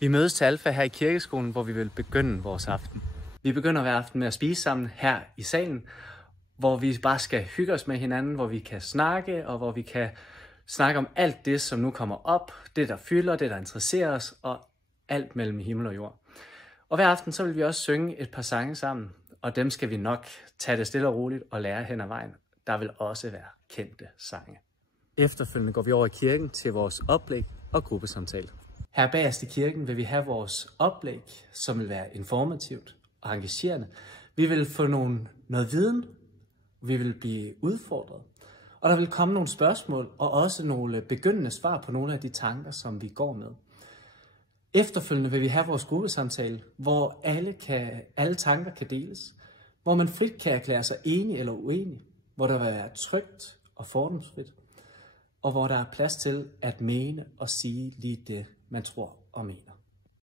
Vi mødes til Alfa her i kirkeskolen, hvor vi vil begynde vores aften. Vi begynder hver aften med at spise sammen her i salen, hvor vi bare skal hygge os med hinanden, hvor vi kan snakke, og hvor vi kan snakke om alt det, som nu kommer op, det der fylder, det der interesserer os, og alt mellem himmel og jord. Og hver aften så vil vi også synge et par sange sammen, og dem skal vi nok tage det stille og roligt og lære hen ad vejen. Der vil også være kendte sange. Efterfølgende går vi over i kirken til vores oplæg og gruppesamtale. Her bagerst i kirken vil vi have vores oplæg, som vil være informativt og engagerende. Vi vil få noget viden, vi vil blive udfordret, og der vil komme nogle spørgsmål og også nogle begyndende svar på nogle af de tanker, som vi går med. Efterfølgende vil vi have vores gruppesamtale, hvor alle tanker kan deles, hvor man frit kan erklære sig enig eller uenig, hvor der vil være trygt og fordomsfrit, og hvor der er plads til at mene og sige lige det, man tror og mener.